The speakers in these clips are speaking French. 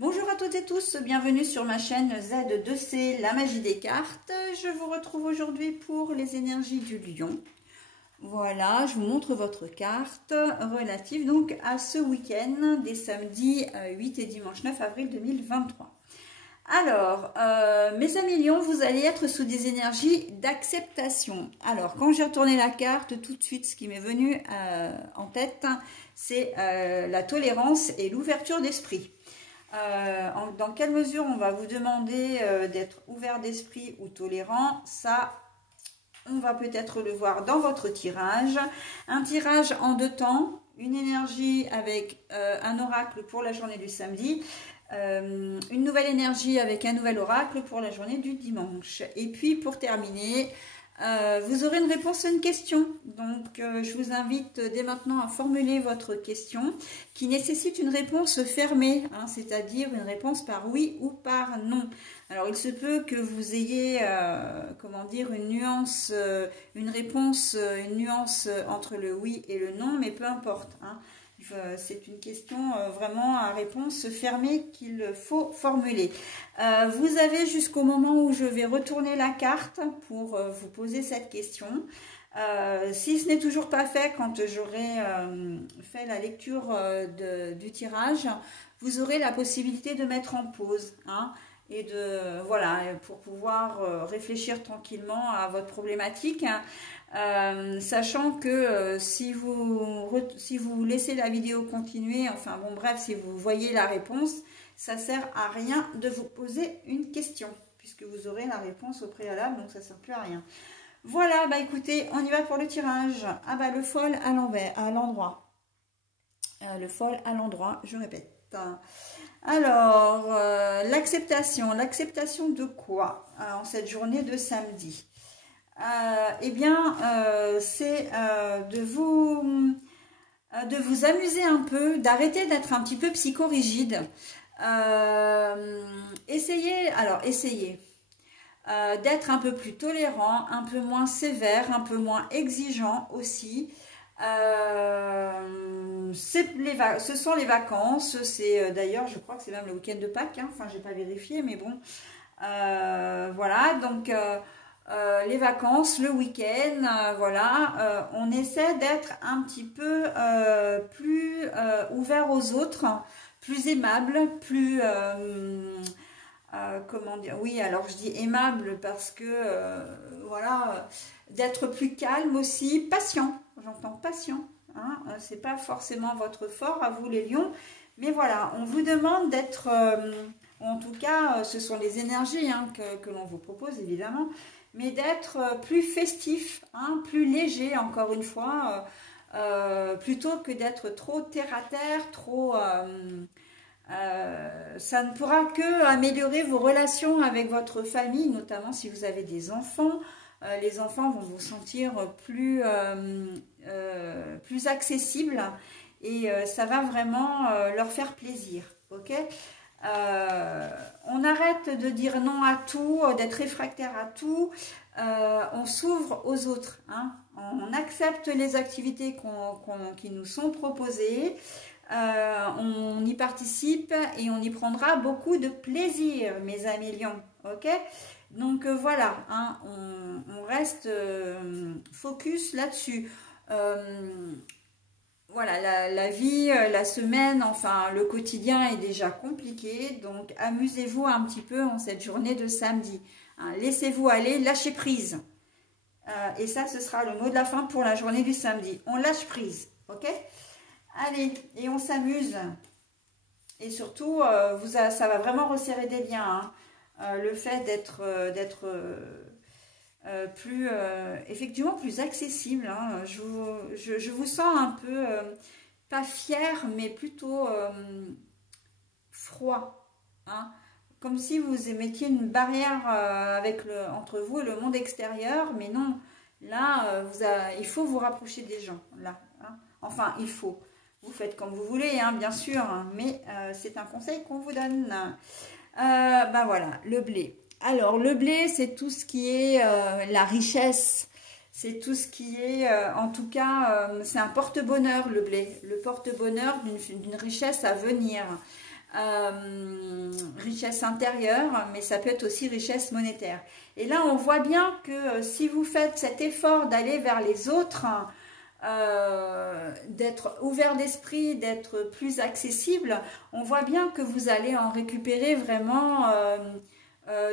Bonjour à toutes et tous, bienvenue sur ma chaîne Z2C, la magie des cartes. Je vous retrouve aujourd'hui pour les énergies du lion. Voilà, je vous montre votre carte relative donc à ce week-end des samedis 8 et dimanche 9 avril 2023. Alors, mes amis lions, vous allez être sous des énergies d'acceptation. Alors, quand j'ai retourné la carte, tout de suite, ce qui m'est venu en tête, c'est la tolérance et l'ouverture d'esprit. Dans quelle mesure on va vous demander d'être ouvert d'esprit ou tolérant, ça on va peut-être le voir dans votre tirage. Un tirage en deux temps, une énergie avec un oracle pour la journée du samedi, une nouvelle énergie avec un nouvel oracle pour la journée du dimanche. Et puis pour terminer, vous aurez une réponse à une question. Donc je vous invite dès maintenant à formuler votre question qui nécessite une réponse fermée, hein, c'est-à-dire une réponse par oui ou par non. Alors il se peut que vous ayez comment dire, une nuance, une réponse, une nuance entre le oui et le non, mais peu importe, hein. C'est une question vraiment à réponse fermée qu'il faut formuler. Vous avez jusqu'au moment où je vais retourner la carte pour vous poser cette question. Si ce n'est toujours pas fait, quand j'aurai fait la lecture du tirage, vous aurez la possibilité de mettre en pause, hein, et de voilà, pour pouvoir réfléchir tranquillement à votre problématique. Sachant que si vous laissez la vidéo continuer, enfin bon bref, si vous voyez la réponse, ça sert à rien de vous poser une question, puisque vous aurez la réponse au préalable, donc ça sert plus à rien. Voilà, bah écoutez, on y va pour le tirage. Ah bah le fol à l'envers, à l'endroit. Le fol à l'endroit, je répète. Alors, l'acceptation de quoi en cette journée de samedi? Eh bien, c'est de vous amuser un peu, d'arrêter d'être un petit peu psychorigide. Essayez d'être un peu plus tolérant, un peu moins sévère, un peu moins exigeant aussi. Ce sont les vacances, c'est d'ailleurs, je crois que c'est même le week-end de Pâques, hein, enfin, j'ai pas vérifié, mais bon, voilà, donc les vacances, le week-end, voilà, on essaie d'être un petit peu plus ouvert aux autres, plus aimable, plus comment dire, oui, alors je dis aimable parce que voilà, d'être plus calme aussi, patient, j'entends patient, hein, c'est pas forcément votre fort à vous les lions, mais voilà, on vous demande d'être, en tout cas, ce sont les énergies, hein, que l'on vous propose évidemment, mais d'être plus festif, hein, plus léger, encore une fois, plutôt que d'être trop terre à terre, trop... ça ne pourra que améliorer vos relations avec votre famille, notamment si vous avez des enfants. Les enfants vont vous sentir plus accessibles et ça va vraiment leur faire plaisir, ok? On arrête de dire non à tout, d'être réfractaire à tout, on s'ouvre aux autres, hein. On accepte les activités qui nous sont proposées, on y participe et on y prendra beaucoup de plaisir, mes amis lions, ok? Donc voilà, hein, on reste focus là-dessus. Voilà, la vie, la semaine, enfin le quotidien est déjà compliqué, donc amusez-vous un petit peu en cette journée de samedi, hein, laissez-vous aller, lâchez prise, et ça ce sera le mot de la fin pour la journée du samedi, on lâche prise, ok? Allez, et on s'amuse, et surtout ça va vraiment resserrer des liens, hein, le fait d'être effectivement plus accessible, hein. Je vous sens un peu pas fier mais plutôt froid, hein, comme si vous mettiez une barrière entre vous et le monde extérieur, mais non, là il faut vous rapprocher des gens là, hein. Enfin il faut, vous faites comme vous voulez, hein, bien sûr, hein, mais c'est un conseil qu'on vous donne. Ben voilà, le blé. Alors, le blé, c'est tout ce qui est la richesse. C'est tout ce qui est, en tout cas, c'est un porte-bonheur, le blé. Le porte-bonheur d'une richesse à venir. richesse intérieure, mais ça peut être aussi richesse monétaire. Et là, on voit bien que si vous faites cet effort d'aller vers les autres, d'être ouvert d'esprit, d'être plus accessible, on voit bien que vous allez en récupérer vraiment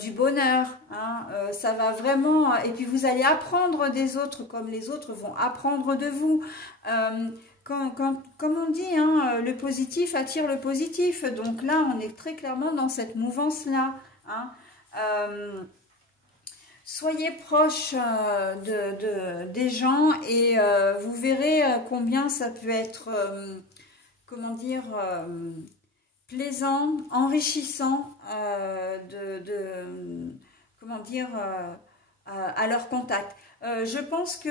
du bonheur, hein. Ça va vraiment, et puis vous allez apprendre des autres comme les autres vont apprendre de vous. Comme on dit, hein, le positif attire le positif, donc là on est très clairement dans cette mouvance-là, hein. Soyez proche des gens et vous verrez combien ça peut être, comment dire, plaisant, enrichissant comment dire, à leur contact. Je pense que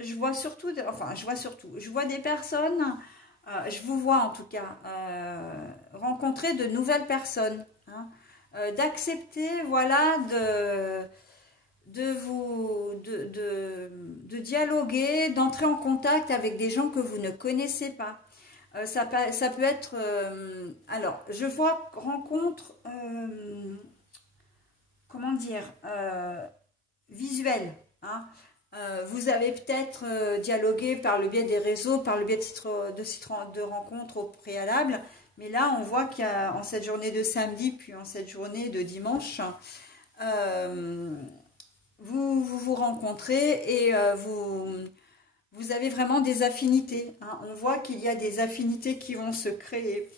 je vois surtout, je vois des personnes, je vous vois en tout cas, rencontrer de nouvelles personnes, hein, d'accepter, voilà, de dialoguer, d'entrer en contact avec des gens que vous ne connaissez pas. Ça peut être, alors, je vois rencontre, comment dire, visuelle, hein. Vous avez peut-être dialogué par le biais des réseaux, par le biais de rencontres au préalable, mais là on voit qu'en cette journée de samedi, puis en cette journée de dimanche, vous rencontrez et vous avez vraiment des affinités, hein. On voit qu'il y a des affinités qui vont se créer,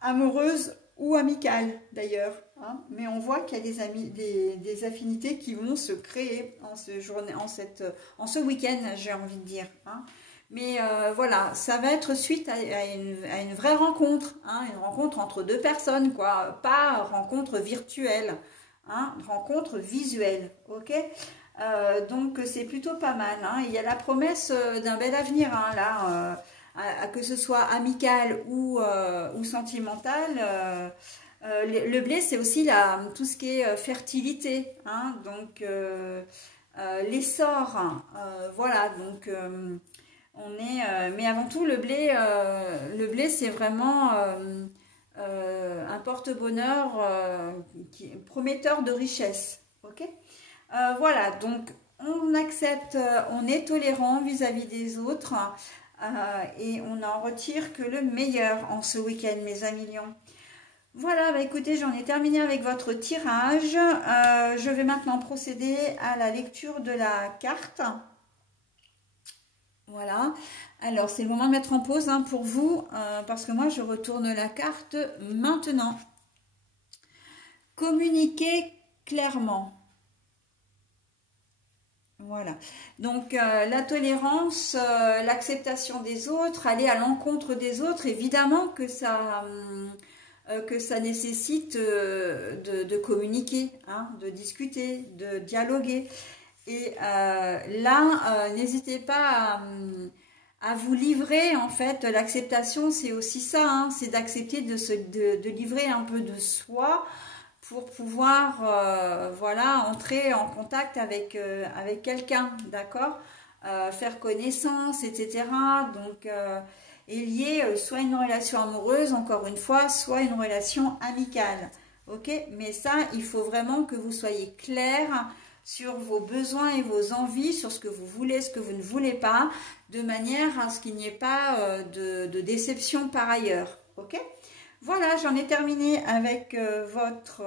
amoureuses ou amicales d'ailleurs, hein. Mais on voit qu'il y a des affinités qui vont se créer en ce week-end, j'ai envie de dire, hein. Mais voilà, ça va être suite à une vraie rencontre, hein, une rencontre entre deux personnes, quoi, pas rencontre virtuelle, hein, rencontre visuelle, ok. Donc c'est plutôt pas mal, hein. Il y a la promesse d'un bel avenir, hein, là, que ce soit amical ou sentimental. Le blé, c'est aussi tout ce qui est fertilité, hein, donc l'essor, hein, voilà, donc mais avant tout, le blé c'est vraiment un porte-bonheur prometteur de richesse, ok. Voilà, donc on accepte, on est tolérant vis-à-vis des autres et on n'en retire que le meilleur en ce week-end, mes amis lions. Voilà, bah écoutez, j'en ai terminé avec votre tirage. Je vais maintenant procéder à la lecture de la carte. Voilà, alors c'est le moment de mettre en pause, hein, pour vous, parce que moi je retourne la carte maintenant. Communiquer clairement. Voilà, donc la tolérance, l'acceptation des autres, aller à l'encontre des autres, évidemment que ça nécessite de communiquer, hein, de discuter, de dialoguer. Et là, n'hésitez pas à vous livrer, en fait. L'acceptation, c'est aussi ça, hein, c'est d'accepter de livrer un peu de soi pour pouvoir, voilà, entrer en contact avec quelqu'un, d'accord, faire connaissance, etc. Donc, et lier soit une relation amoureuse, encore une fois, soit une relation amicale, ok. Mais ça, il faut vraiment que vous soyez clair sur vos besoins et vos envies, sur ce que vous voulez, ce que vous ne voulez pas, de manière à ce qu'il n'y ait pas de déception par ailleurs, ok. Voilà, j'en ai terminé avec votre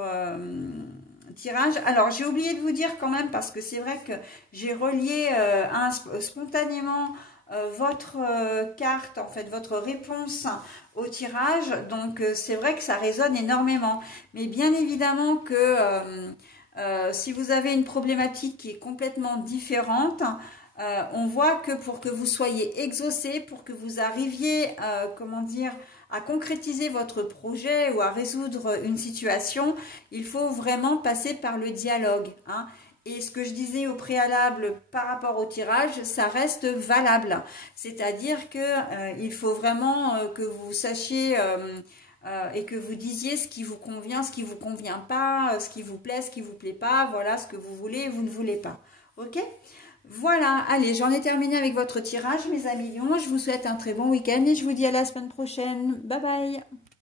tirage. Alors, j'ai oublié de vous dire quand même, parce que c'est vrai que j'ai relié spontanément votre carte, en fait, votre réponse au tirage. Donc, c'est vrai que ça résonne énormément. Mais bien évidemment que si vous avez une problématique qui est complètement différente, on voit que pour que vous soyez exaucé, pour que vous arriviez, comment dire, à concrétiser votre projet ou à résoudre une situation, il faut vraiment passer par le dialogue, hein. Et ce que je disais au préalable par rapport au tirage, ça reste valable. C'est-à-dire que il faut vraiment que vous sachiez et que vous disiez ce qui vous convient, ce qui vous convient pas, ce qui vous plaît, ce qui vous plaît pas, voilà, ce que vous voulez, vous ne voulez pas. Ok ? Voilà, allez, j'en ai terminé avec votre tirage, mes amis lions. Je vous souhaite un très bon week-end et je vous dis à la semaine prochaine. Bye bye.